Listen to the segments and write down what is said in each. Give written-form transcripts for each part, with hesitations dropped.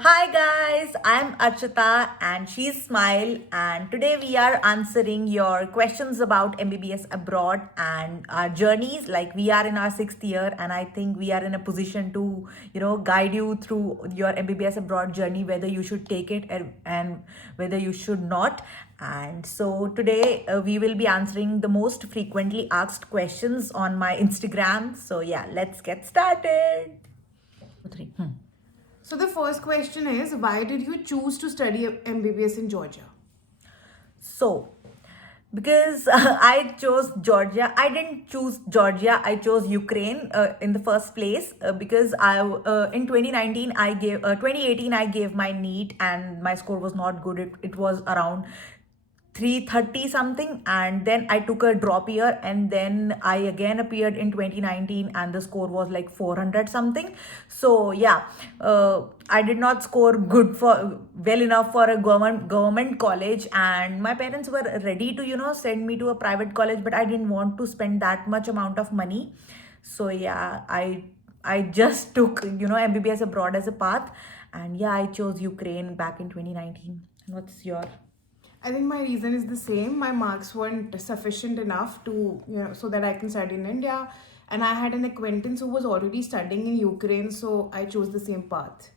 Hi guys, I'm Archita and she's Smile, and today we are answering your questions about MBBS abroad and our journeys. Like, we are in our 6th year, and I think we are in a position to, guide you through your MBBS abroad journey, whether you should take it and whether you should not. And so today we will be answering the most frequently asked questions on my Instagram. So, yeah, let's get started. Three. So the first question is, why did you choose to study MBBS in Georgia? So, because I chose Georgia, I didn't choose Georgia. I chose Ukraine in the first place because I in 2019 I gave 2018 I gave my NEET and my score was not good. It was around 330 something, and then I took a drop year, and then I again appeared in 2019 and the score was like 400 something. So yeah, I did not score good for well enough for a government college, and my parents were ready to send me to a private college, but I didn't want to spend that much amount of money. So yeah, I just took MBBS abroad as a path, and yeah, I chose Ukraine back in 2019. And what's your? I think my reason is the same. My marks weren't sufficient enough to, so that I can study in India. And I had an acquaintance who was already studying in Ukraine, so I chose the same path.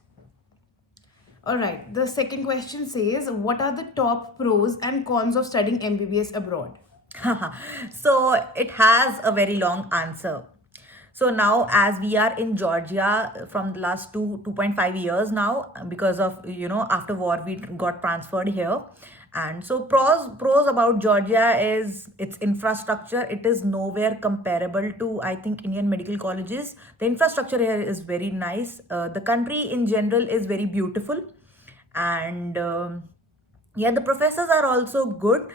All right. The second question says, what are the top pros and cons of studying MBBS abroad? So it has a very long answer. So now, as we are in Georgia from the last 2.5 years now, because of after war we got transferred here. And so pros about Georgia is its infrastructure. It is nowhere comparable to, I think, Indian medical colleges. The infrastructure here is very nice. The country in general is very beautiful, and yeah, the professors are also good.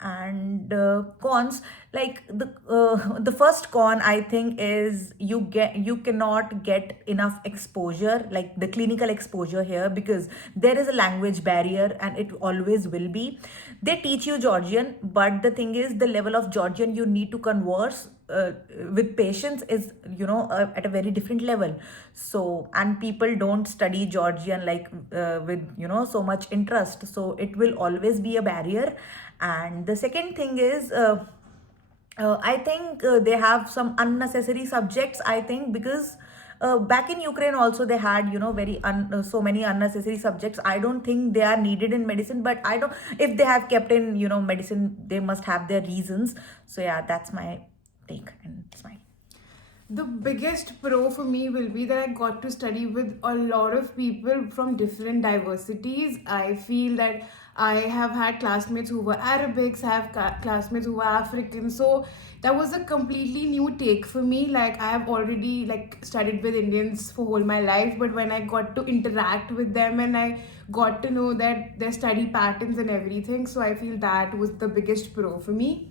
And cons, like the first con, I think, is you cannot get enough exposure, like the clinical exposure here, because there is a language barrier and it always will be. They teach you Georgian, but the thing is, the level of Georgian you need to converse with patients is at a very different level. So, and people don't study Georgian like with so much interest, so it will always be a barrier. And the second thing is, I think they have some unnecessary subjects, I think, because back in Ukraine also they had so many unnecessary subjects. I don't think they are needed in medicine, but I don't, if they have kept in medicine, they must have their reasons. So yeah, that's my take and smile. The biggest pro for me will be that I got to study with a lot of people from different diversities. I feel that I have had classmates who were Arabics, I have classmates who were African. So that was a completely new take for me. Like, I have already studied with Indians for whole my life, but when I got to interact with them and I got to know that their study patterns and everything, so I feel that was the biggest pro for me.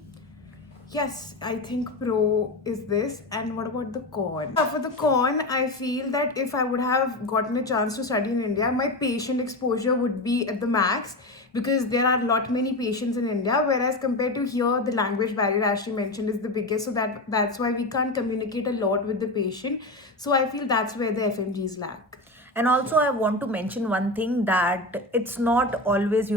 Yes, I think pro is this. And what about the con? For the con, I feel that if I would have gotten a chance to study in India, my patient exposure would be at the max, because there are a lot many patients in India, whereas compared to here, the language barrier, as she mentioned, is the biggest. So that's why we can't communicate a lot with the patient. So I feel that's where the FMGs lack. And also, I want to mention one thing, that it's not always,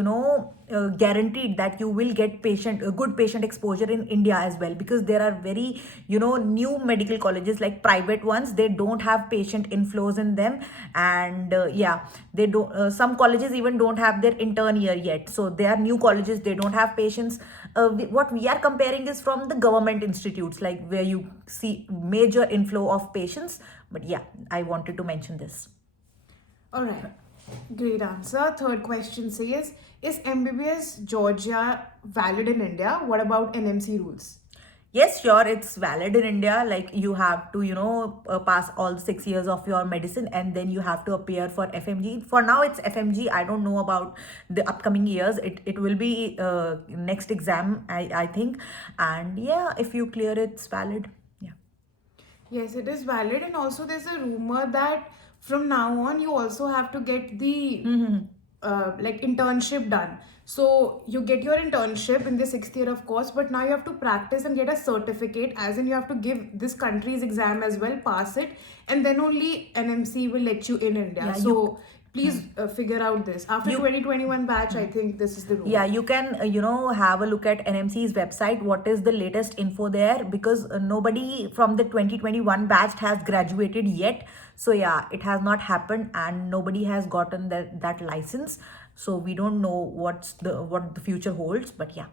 guaranteed that you will get good patient exposure in India as well, because there are very, new medical colleges, like private ones. They don't have patient inflows in them, and yeah, they don't. Some colleges even don't have their intern year yet. So they are new colleges. They don't have patients. What we are comparing is from the government institutes, like where you see major inflow of patients. But yeah, I wanted to mention this. All right. Great answer. Third question says, is MBBS Georgia valid in India? What about NMC rules? Yes, sure, it's valid in India. Like, you have to, pass all 6 years of your medicine, and then you have to appear for FMG. For now, it's FMG. I don't know about the upcoming years. It will be next exam, I think. And yeah, if you clear it, it's valid. Yeah. Yes, it is valid. And also, there's a rumor that from now on, you also have to get the internship done. So you get your internship in the 6th year, of course, but now you have to practice and get a certificate, as in you have to give this country's exam as well, pass it, and then only NMC will let you in India. Yeah, So Please figure out this. After You 2021 batch, I think this is the rule. Yeah, you can have a look at NMC's website, what is the latest info there, because nobody from the 2021 batch has graduated yet. So yeah, it has not happened and nobody has gotten that license, so we don't know what the future holds, but yeah,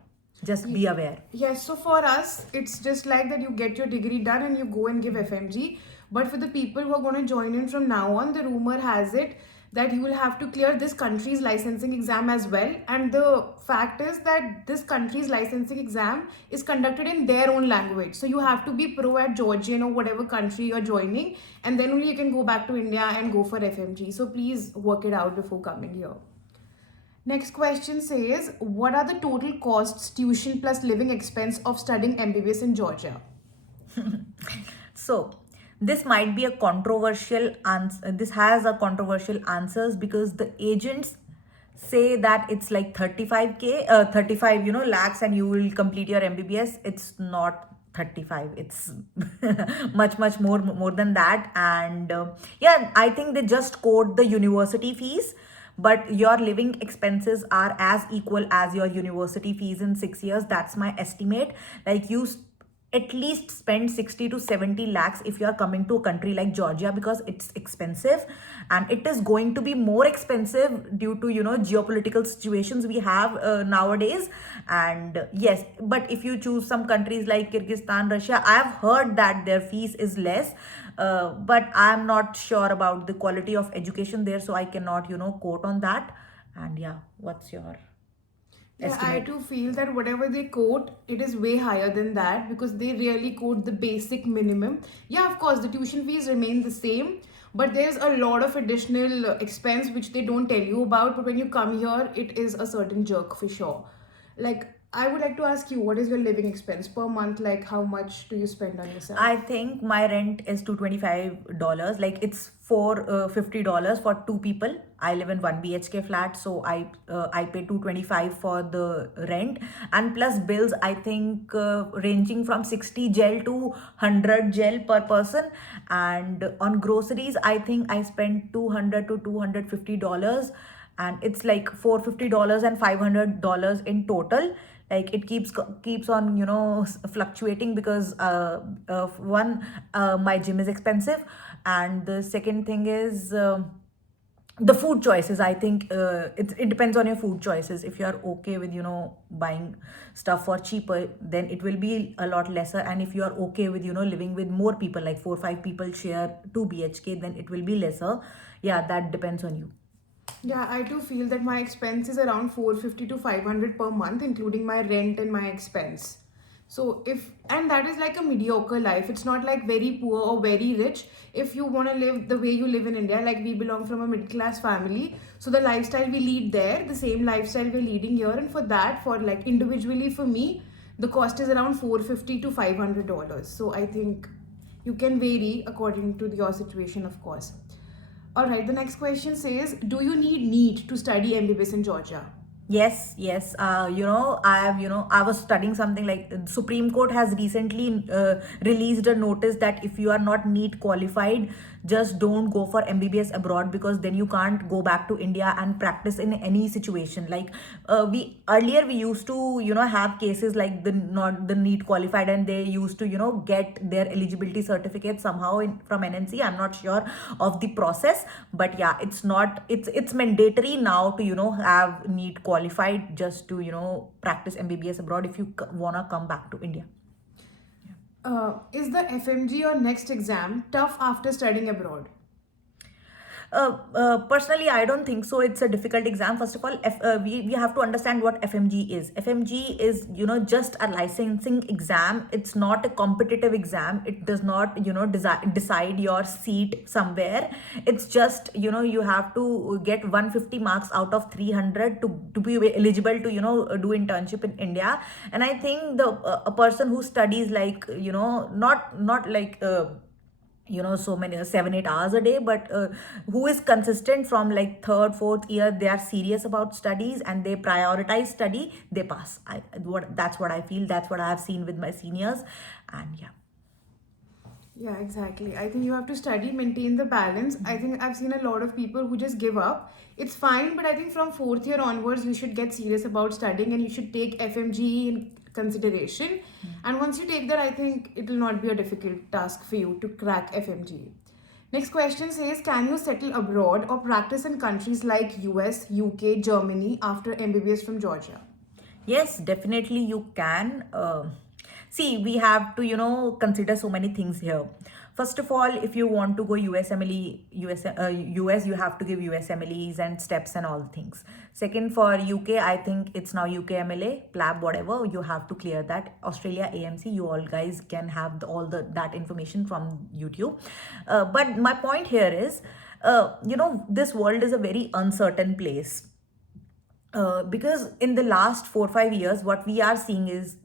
just be aware. Yes, so for us, it's just like that you get your degree done and you go and give FMG. But for the people who are going to join in from now on, the rumor has it that you will have to clear this country's licensing exam as well. And the fact is that this country's licensing exam is conducted in their own language. So you have to be pro at Georgian or whatever country you're joining, and then only you can go back to India and go for FMG. So please work it out before coming here. Next question says, what are the total costs, tuition plus living expense of studying MBBS in Georgia? So this might be a controversial answer. This has a controversial answers because the agents say that it's like 35k 35 lakhs and you will complete your MBBS. It's not 35, it's much more than that. And yeah, I think they just quote the university fees, but your living expenses are as equal as your university fees in 6 years. That's my estimate. Like at least spend 60 to 70 lakhs if you are coming to a country like Georgia, because it's expensive and it is going to be more expensive due to geopolitical situations we have nowadays. And yes, but if you choose some countries like Kyrgyzstan, Russia, I have heard that their fees is less, but I'm not sure about the quality of education there, so I cannot quote on that. And yeah, what's your Yeah, I estimate? do feel that whatever they quote, it is way higher than that because they really quote the basic minimum. Yeah, of course, the tuition fees remain the same, but there's a lot of additional expense which they don't tell you about. But when you come here, it is a certain jerk for sure. Like, I would like to ask you, what is your living expense per month? Like, how much do you spend on yourself? I think my rent is $225. Like it's $450 for two people. I live in 1 BHK flat, so I pay $225 for the rent, and plus bills. I think ranging from 60 gel to 100 gel per person. And on groceries, I think I spend $200 to $250, and it's like $450 and $500 in total. Like it keeps on fluctuating because one, my gym is expensive, and the second thing is the food choices. I think it depends on your food choices. If you are okay with buying stuff for cheaper, then it will be a lot lesser. And if you are okay with living with more people, like 4 or 5 people share 2 BHK, then it will be lesser. Yeah, that depends on you. Yeah, I do feel that my expense is around 450 to 500 per month, including my rent and my expense. So and that is like a mediocre life. It's not like very poor or very rich. If you want to live the way you live in India, like we belong from a middle class family, so the lifestyle we lead there, the same lifestyle we're leading here, and for that, for like individually for me, the cost is around 450 to $500. So I think you can vary according to your situation, of course. All right, the next question says, do you need NEET to study MBBS in Georgia? Yes. I was studying something like Supreme Court has recently released a notice that if you are not NEET qualified, just don't go for MBBS abroad, because then you can't go back to India and practice in any situation. Like we earlier we used to have cases like the not the NEET qualified, and they used to get their eligibility certificate somehow from NNC. I'm not sure of the process, but yeah, it's mandatory now to have NEET qualified just to practice MBBS abroad if you wanna come back to India. Is the FMG or next exam tough after studying abroad? Personally, I don't think so. It's a difficult exam. First of all, we have to understand what FMG is. FMG is, just a licensing exam. It's not a competitive exam. It does not, decide your seat somewhere. It's just, you have to get 150 marks out of 300 to be eligible to, do internship in India. And I think a person who studies like, not like, so many 7-8 hours a day, but who is consistent from like third fourth year, they are serious about studies and they prioritize study, they pass. That's what I feel. That's what I have seen with my seniors. And yeah. Yeah, exactly. I think you have to study, maintain the balance. I think I've seen a lot of people who just give up. It's fine, but I think from fourth year onwards, you should get serious about studying and you should take FMGE in consideration. And once you take that, I think it will not be a difficult task for you to crack FMGE. Next question says, can you settle abroad or practice in countries like US, UK, Germany after MBBS from Georgia? Yes, definitely you can. See, we have to, consider so many things here. First of all, if you want to go USMLE, US, you have to give USMLEs and steps and all things. Second, for UK, I think it's now UKMLA, PLAB, whatever. You have to clear that. Australia AMC, you all guys can have all that information from YouTube. But my point here is, this world is a very uncertain place, because in the last 4 or 5 years what we are seeing is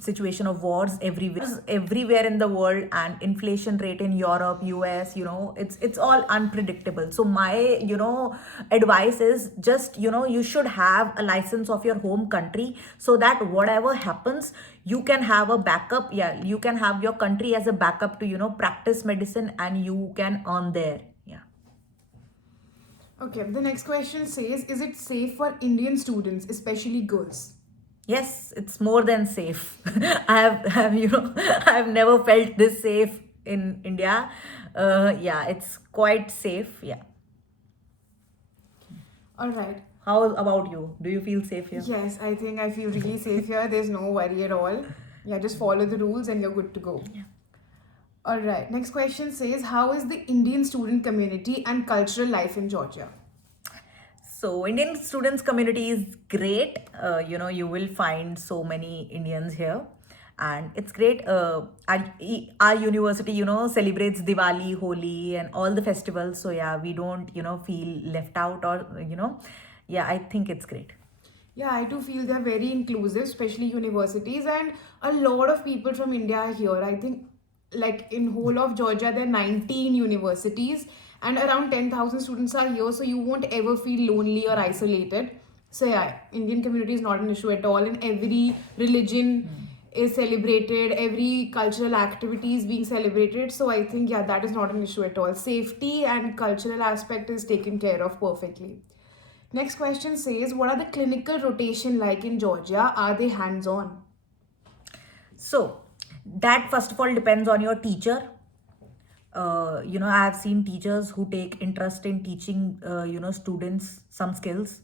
situation of wars everywhere in the world, and inflation rate in Europe, US, it's all unpredictable. So my advice is, just you should have a license of your home country, so that whatever happens, you can have a backup. Yeah, you can have your country as a backup to practice medicine, and you can earn there. Yeah. Okay, the next question says, is it safe for Indian students, especially girls? Yes, it's more than safe. I have I've never felt this safe in India. Yeah, it's quite safe. Yeah. All right. How about you? Do you feel safe here? Yes, I think I feel really safe here. There's no worry at all. Yeah, just follow the rules and you're good to go. Yeah. All right. Next question says, how is the Indian student community and cultural life in Georgia? So Indian students community is great. You will find so many Indians here, and it's great. Our university, celebrates Diwali, Holi, and all the festivals. So yeah, we don't, feel left out, or yeah, I think it's great. Yeah, I do feel they're very inclusive, especially universities, and a lot of people from India are here. I think, like in whole of Georgia, there are 19 universities, and around 10,000 students are here, so you won't ever feel lonely or isolated. So yeah, Indian community is not an issue at all, and every religion is celebrated, every cultural activity is being celebrated. So I think yeah, that is not an issue at all. Safety and cultural aspect is taken care of perfectly. Next question says, what are the clinical rotation like in Georgia? Are they hands-on? So that first of all depends on your teacher. I have seen teachers who take interest in teaching, students some skills,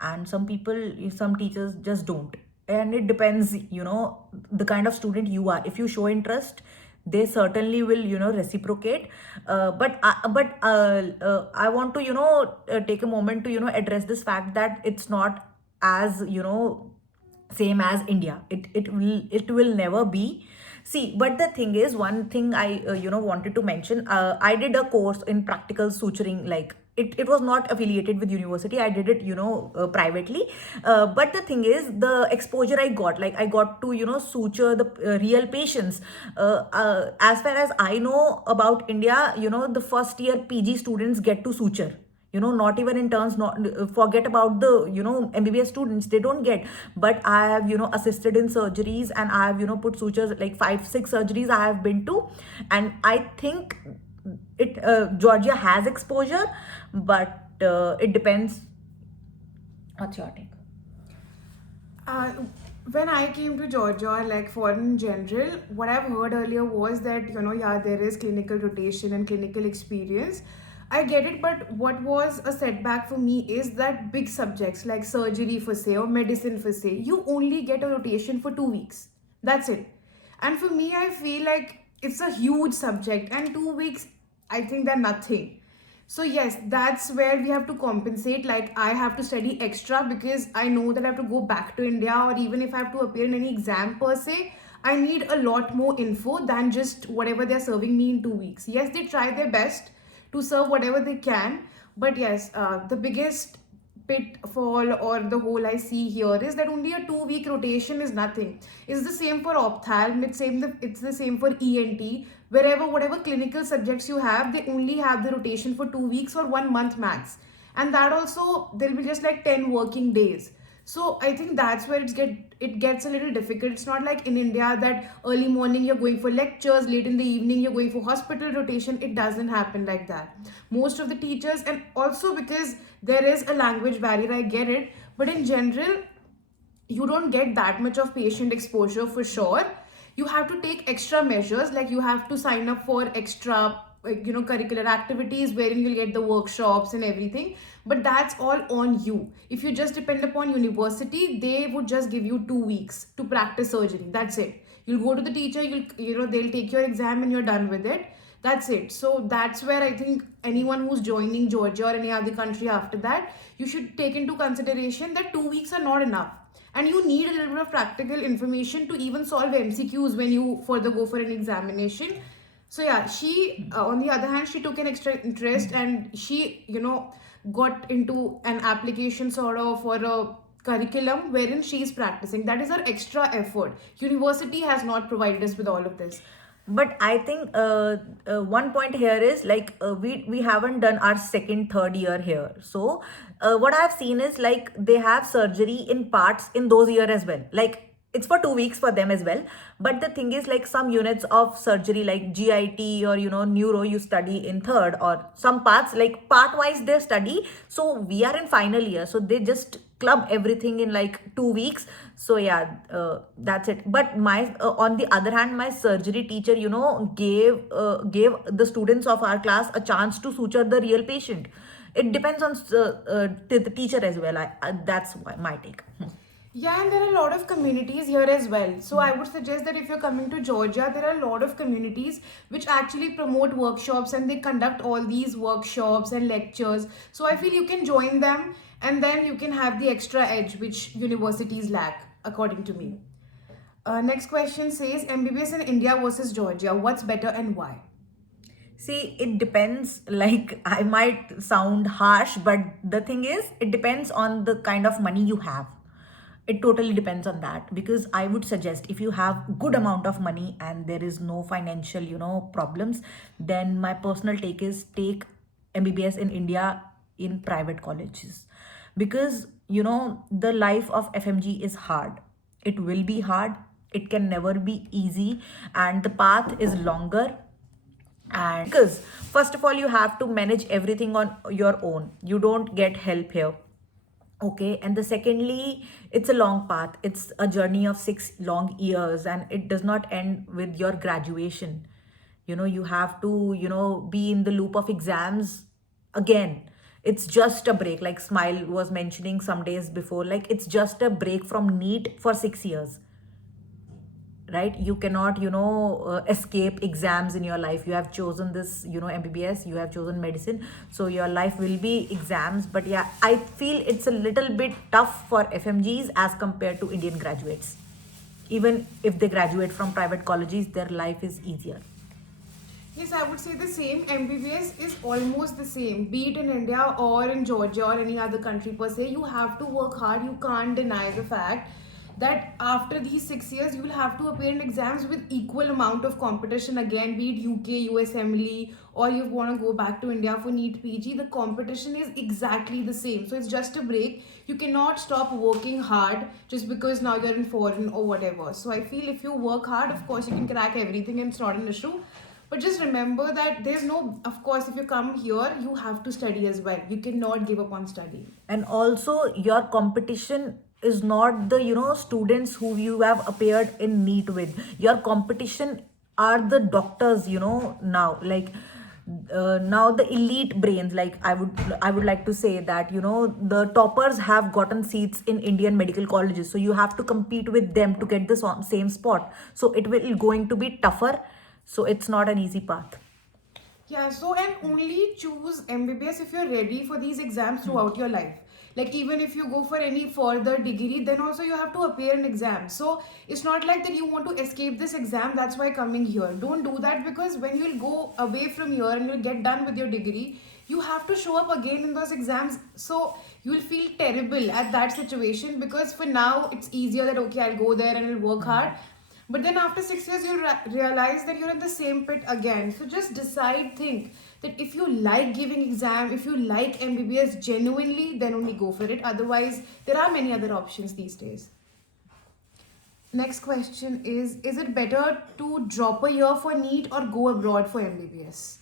and some teachers just don't. And it depends, the kind of student you are. If you show interest, they certainly will, reciprocate. But I want to, take a moment to, address this fact that it's not as, same as India. It will never be. See, but the thing is, one thing I wanted to mention. I did a course in practical suturing. Like, it was not affiliated with university. I did it, privately. But the thing is, the exposure I got, like I got to suture the real patients. As far as I know about India, the first year PG students get to suture, not even interns, not forget about the MBBS students, they don't get. But I have assisted in surgeries, and I have put sutures, like 5 6 surgeries I have been to. And I think it Georgia has exposure, but it depends. What's your take? Uh, when I came to Georgia, like foreign in general, what I've heard earlier was that, yeah, there is clinical rotation and clinical experience. I get it, but what was a setback for me is that big subjects like surgery for say or medicine for say, you only get a rotation for 2 weeks. That's it. And for me, I feel like it's a huge subject, and 2 weeks, I think they're nothing. So yes, that's where we have to compensate. Like I have to study extra because I know that I have to go back to India, or even if I have to appear in any exam per se, I need a lot more info than just whatever they're serving me in 2 weeks. Yes, they try their best to serve whatever they can, but yes, the biggest pitfall or the hole I see here is that only a 2 week rotation is nothing. It's the same for ophthalm, it's the same for ENT. Wherever, whatever clinical subjects you have, they only have the rotation for 2 weeks or 1 month max. And that also, there'll be just like 10 working days. So I think that's where it gets a little difficult. It's not like in India that early morning you're going for lectures, late in the evening you're going for hospital rotation. It doesn't happen like that. Most of the teachers, and also because there is a language barrier, I get it, but in general, you don't get that much of patient exposure for sure. You have to take extra measures, like you have to sign up for extra curricular activities wherein you'll get the workshops and everything, but that's all on you. If you just depend upon university, they would just give you 2 weeks to practice surgery, that's it. You'll go to the teacher, they'll take your exam and you're done with it. That's it. So that's where I think anyone who's joining Georgia or any other country after that, you should take into consideration that 2 weeks are not enough. And you need a little bit of practical information to even solve MCQs when you further go for an examination. So yeah, she, on the other hand, she took an extra interest and she, got into an application sort of for a curriculum wherein she is practicing. That is her extra effort. University has not provided us with all of this. But I think one point here is like we haven't done our second, third year here. So what I've seen is like they have surgery in parts in those year as well. Like it's for 2 weeks for them as well. But the thing is like some units of surgery like GIT or neuro you study in third, or some parts like part wise they study. So we are in final year. So they just club everything in like 2 weeks. So yeah, that's it. But my on the other hand, my surgery teacher gave the students of our class a chance to suture the real patient. It depends on the teacher as well. That's my take. Yeah, and there are a lot of communities here as well. So I would suggest that if you're coming to Georgia, there are a lot of communities which actually promote workshops and they conduct all these workshops and lectures. So I feel you can join them and then you can have the extra edge which universities lack, according to me. Next question says MBBS in India versus Georgia. What's better and why? See, it depends. Like, I might sound harsh, but the thing is, it depends on the kind of money you have. It totally depends on that, because I would suggest if you have good amount of money and there is no financial, problems, then my personal take is take MBBS in India in private colleges, because the life of FMG is hard. It will be hard. It can never be easy, and the path is longer. And because first of all you have to manage everything on your own, you don't get help here. Okay, and the secondly, it's a long path. It's a journey of 6 long years, and it does not end with your graduation. You have to be in the loop of exams again. It's just a break, like Smile was mentioning some days before, like it's just a break from NEET for 6 years, right? You cannot escape exams in your life. You have chosen this MBBS, you have chosen medicine, so your life will be exams. But yeah, I feel it's a little bit tough for FMGs as compared to Indian graduates. Even if they graduate from private colleges, their life is easier. Yes, I would say the same. MBBS is almost the same, be it in India or in Georgia or any other country per se. You have to work hard. You can't deny the fact that after these 6 years, you will have to appear in exams with equal amount of competition again, be it UK, US Emily, or you want to go back to India for NEET PG. The competition is exactly the same. So it's just a break. You cannot stop working hard just because now you're in foreign or whatever. So I feel if you work hard, of course, you can crack everything and it's not an issue. But just remember that there's no, of course, if you come here, you have to study as well. You cannot give up on studying. And also your competition is not the students who you have appeared in NEET with. Your competition are the doctors, now, like now the elite brains. Like I would like to say that the toppers have gotten seats in Indian medical colleges, so you have to compete with them to get the same spot. So it will going to be tougher. So it's not an easy path. Yeah, so and only choose MBBS if you're ready for these exams throughout your life. Like even if you go for any further degree, then also you have to appear in exams. So it's not like that you want to escape this exam, that's why coming here. Don't do that, because when you'll go away from here and you'll get done with your degree, you have to show up again in those exams. So you'll feel terrible at that situation, because for now it's easier that okay, I'll go there and I'll work hard. But then after 6 years, you'll realize that you're in the same pit again. So just decide, think that if you like giving exam, if you like MBBS genuinely, then only go for it. Otherwise, there are many other options these days. Next question is it better to drop a year for NEET or go abroad for MBBS?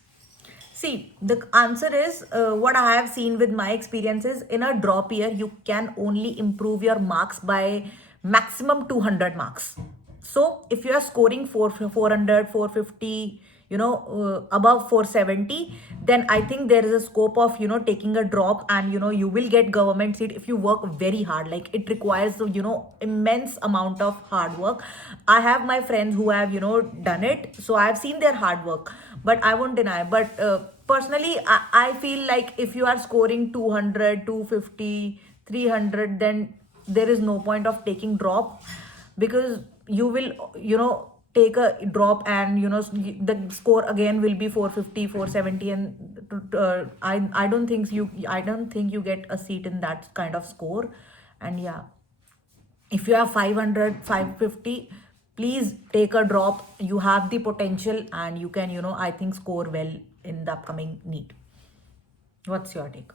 See, the answer is what I have seen with my experiences. In a drop year, you can only improve your marks by maximum 200 marks. So if you are scoring 400, 450, above 470, then I think there is a scope of, taking a drop, and, you will get government seat if you work very hard. Like, it requires, immense amount of hard work. I have my friends who have, done it. So I have seen their hard work, but I won't deny. But personally, I feel like if you are scoring 200, 250, 300, then there is no point of taking drop, because you will, take a drop, and the score again will be 450, 470, and I don't think you get a seat in that kind of score. And yeah, if you have 500, 550, please take a drop. You have the potential, and you can, I think, score well in the upcoming NEET. What's your take?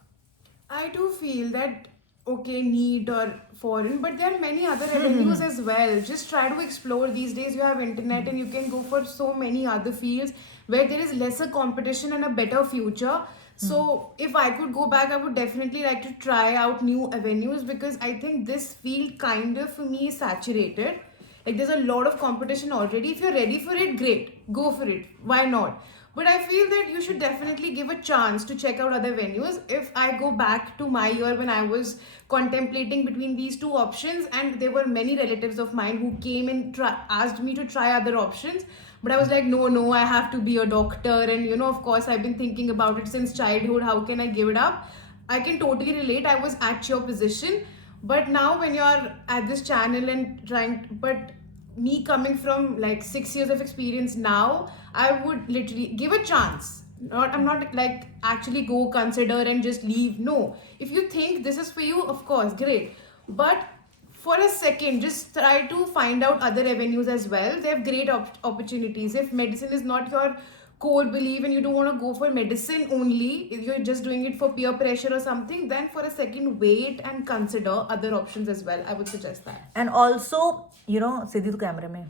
I do feel that okay, NEET or foreign, but there are many other avenues as well. Just try to explore. These days you have internet and you can go for so many other fields where there is lesser competition and a better future. So if I could go back, I would definitely like to try out new avenues, because I think this field kind of for me is saturated. Like, there's a lot of competition already. If you're ready for it, great, go for it. Why not? But I feel that you should definitely give a chance to check out other venues. If I go back to my year when I was contemplating between these two options, and there were many relatives of mine who came and asked me to try other options, but I was like, no, no, I have to be a doctor. And of course, I've been thinking about it since childhood. How can I give it up? I can totally relate. I was at your position. But now when you're at this channel and trying, but me coming from like 6 years of experience now, I would literally give a chance. I'm not like actually go consider and just leave. No. If you think this is for you, of course, great. But for a second, just try to find out other avenues as well. They have great opportunities. If medicine is not your core belief and you don't want to go for medicine only, if you're just doing it for peer pressure or something, then for a second, wait and consider other options as well. I would suggest that. And also, Siddhi to camera mein.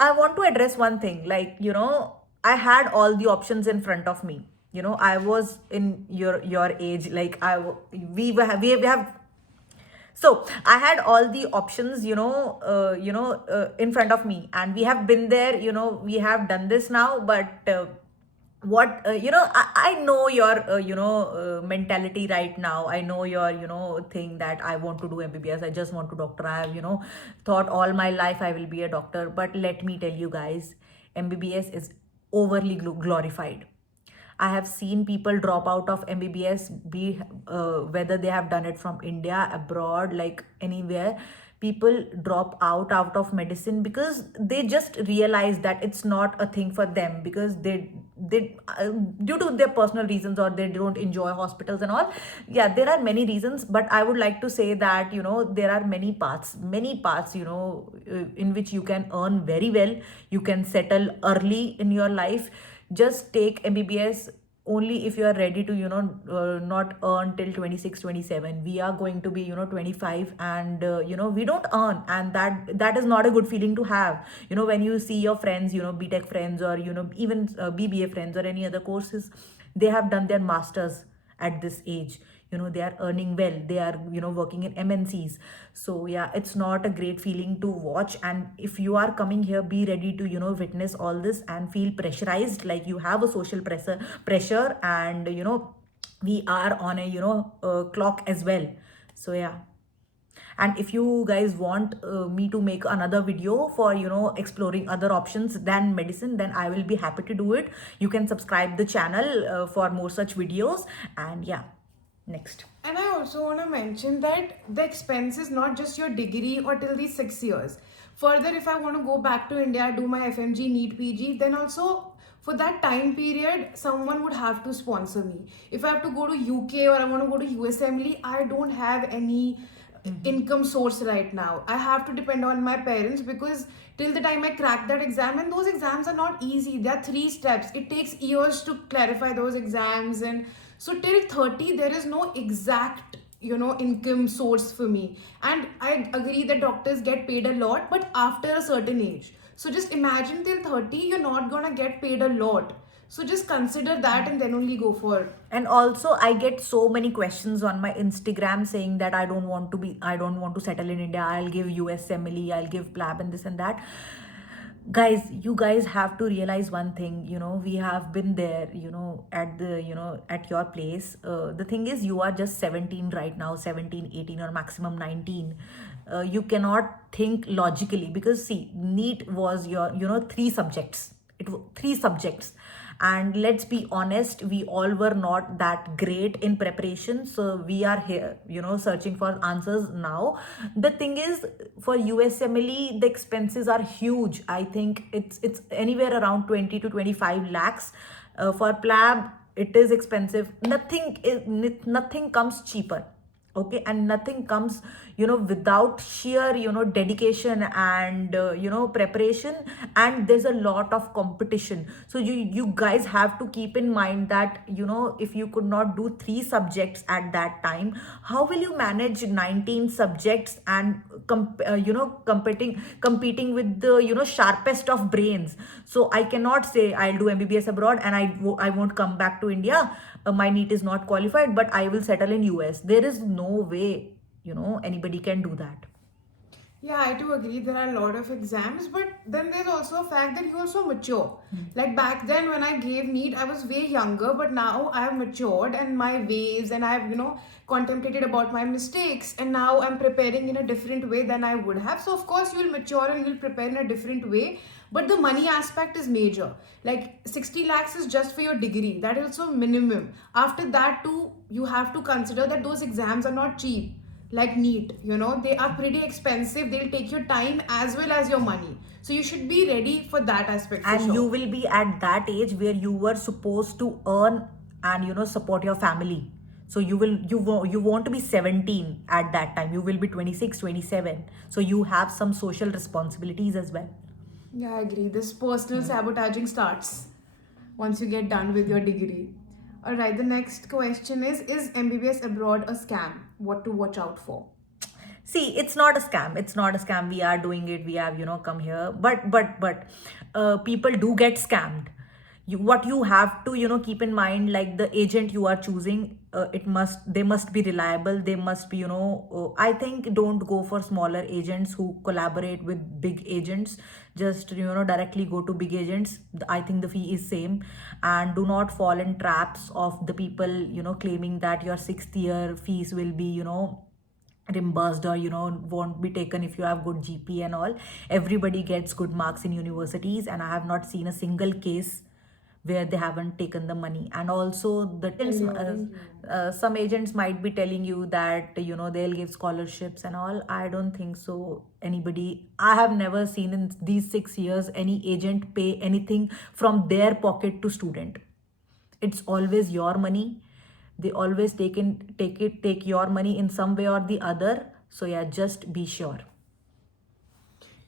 I want to address one thing. Like, I had all the options in front of me. I was in your age. Like, we have. So I had all the options, in front of me, and we have been there. We have done this now, but. What I know your mentality right now. I know your thing that I want to do MBBS, I just want to doctor. I have thought all my life I will be a doctor. But let me tell you guys, MBBS is overly glorified. I have seen people drop out of MBBS, be whether they have done it from India, abroad, like anywhere. People drop out of medicine because they just realize that it's not a thing for them, because they due to their personal reasons, or they don't enjoy hospitals and all. Yeah, there are many reasons, but I would like to say that there are many paths, in which you can earn very well. You can settle early in your life. Just take MBBS only if you are ready to not earn till 26, 27. We are going to be 25, and we don't earn, and that is not a good feeling to have. When you see your friends, BTech friends, or even BBA friends, or any other courses, they have done their masters at this age. They are earning well, they are working in MNCs. So yeah, it's not a great feeling to watch. And if you are coming here, be ready to witness all this and feel pressurized, like you have a social pressure, and we are on a clock as well. So yeah. And if you guys want me to make another video for exploring other options than medicine, then I will be happy to do it. You can subscribe the channel for more such videos. And yeah, next. And I also want to mention that the expense is not just your degree or till these 6 years. Further, if I want to go back to India, do my FMG, NEET PG, then also for that time period, someone would have to sponsor me. If I have to go to UK or I want to go to USMLE, I don't have any income source right now. I have to depend on my parents, because till the time I crack that exam, and those exams are not easy. There are 3 steps. It takes years to clarify those exams, and so till 30 there is no exact income source for me. And I agree that doctors get paid a lot, but after a certain age. So just imagine till 30 you're not gonna get paid a lot. So just consider that and then only go for. And also, I get so many questions on my Instagram saying that I don't want to settle in India. I'll give US Emily, I'll give Plab and this and that. Guys, you guys have to realize one thing. We have been there, at at your place. The thing is, you are just 17 right now, 17, 18, or maximum 19. You cannot think logically, because see, NEET was your, three subjects. It was three subjects, and let's be honest, we all were not that great in preparation, so we are here, searching for answers now. The thing is, for USMLE, the expenses are huge. I think it's anywhere around 20 to 25 lakhs. For Plab, it is expensive. Nothing comes cheaper. Okay, and nothing comes, without sheer, dedication and preparation. And there's a lot of competition, so you guys have to keep in mind that, if you could not do three subjects at that time, how will you manage 19 subjects and competing with the, sharpest of brains? So I cannot say I'll do MBBS abroad and I won't come back to India. My NEET is not qualified, but I will settle in US. There is no way, anybody can do that. Yeah, I do agree. There are a lot of exams, but then there's also a fact that you also mature. Like back then when I gave NEET, I was way younger, but now I have matured and my ways, and I've, contemplated about my mistakes, and now I'm preparing in a different way than I would have. So of course you'll mature and you'll prepare in a different way. But the money aspect is major. Like 60 lakhs is just for your degree. That is also minimum. After that too, you have to consider that those exams are not cheap, like NEET, they are pretty expensive. They'll take your time as well as your money. So you should be ready for that aspect. And sure. you will be at that age where you were supposed to earn and, support your family. So you want to be 17 at that time. You will be 26, 27. So you have some social responsibilities as well. Yeah, I agree. This personal sabotaging starts once you get done with your degree. All right, the next question is MBBS abroad a scam? What to watch out for? See, it's not a scam. It's not a scam. We are doing it. We have, come here. But people do get scammed. What you have to, keep in mind, like the agent you are choosing, they must be reliable. They must be, I think don't go for smaller agents who collaborate with big agents. Just, directly go to big agents. I think the fee is same. And do not fall in traps of the people, claiming that your 6th year fees will be, reimbursed, or won't be taken if you have good GP and all. Everybody gets good marks in universities, and I have not seen a single case where they haven't taken the money. And also some agents might be telling you that, they'll give scholarships and all. I don't think so. I have never seen in these 6 years any agent pay anything from their pocket to student. It's always your money. They always take your money in some way or the other. So yeah, just be sure.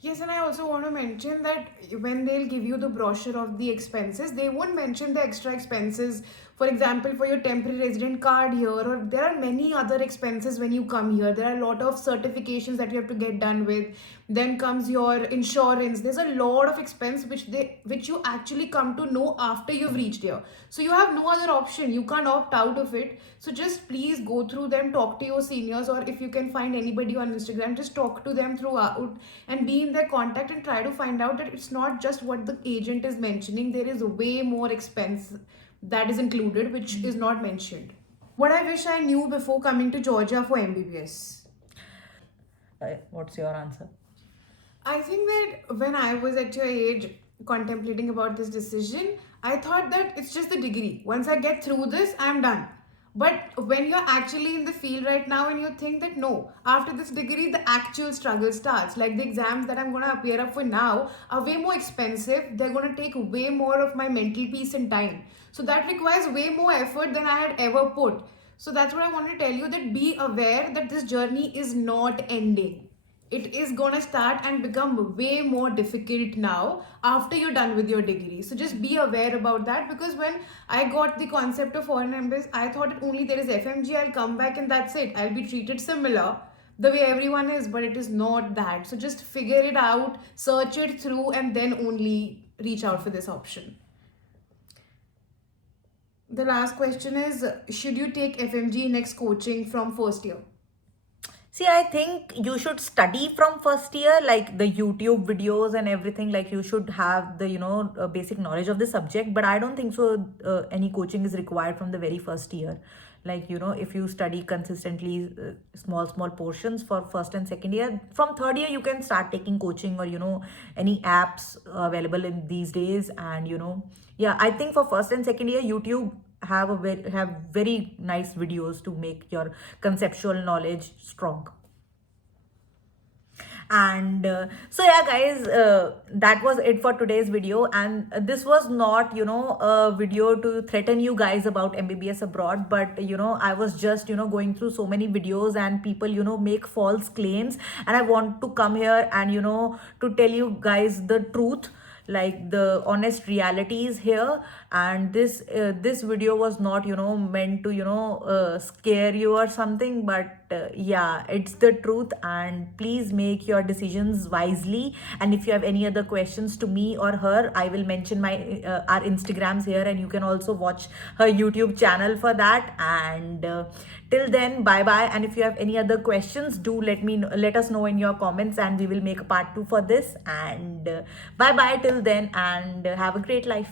Yes, and I also want to mention that when they'll give you the brochure of the expenses, they won't mention the extra expenses. For example, for your temporary resident card here, or there are many other expenses when you come here. There are a lot of certifications that you have to get done with. Then comes your insurance. There's a lot of expense which you actually come to know after you've reached here. So you have no other option. You can't opt out of it. So just please go through them, talk to your seniors, or if you can find anybody on Instagram, just talk to them throughout and be in their contact and try to find out that it's not just what the agent is mentioning. There is way more expense that is included which is not mentioned. What I wish I knew before coming to Georgia for MBBS. What's your answer? I think that when I was at your age contemplating about this decision, I thought that it's just the degree. Once I get through this, I'm done. But when you're actually in the field right now and you think that no, after this degree, the actual struggle starts. Like the exams that I'm going to appear up for now are way more expensive. They're going to take way more of my mental peace and time. So that requires way more effort than I had ever put. So that's what I want to tell you, that be aware that this journey is not ending. it is gonna start and become way more difficult now after you're done with your degree. So just be aware about that, because when I got the concept of foreign embassy, I thought it only there is FMG, I'll come back and that's it. I'll be treated similar the way everyone is, but it is not that. So just figure it out, search it through, and then only reach out for this option. The last question is, should you take FMG next coaching from first year? See, I think you should study from first year, like the YouTube videos and everything. Like you should have the, basic knowledge of the subject. But I don't think so. Any coaching is required from the very first year. Like, if you study consistently small portions for first and second year, from third year, you can start taking coaching or, any apps available in these days. And, yeah, I think for first and second year, YouTube have very nice videos to make your conceptual knowledge strong. And so yeah guys, that was it for today's video. And this was not a video to threaten you guys about MBBS abroad, but I was just going through so many videos and people make false claims, and I want to come here and to tell you guys the truth, like the honest realities here. And this video was not meant to scare you or something, but yeah, it's the truth. And please make your decisions wisely. And if you have any other questions to me or her, I will mention my our Instagrams here, and you can also watch her YouTube channel for that. And till then, bye bye. And if you have any other questions, do let us know in your comments, and we will make a part 2 for this. And bye bye till then, and have a great life.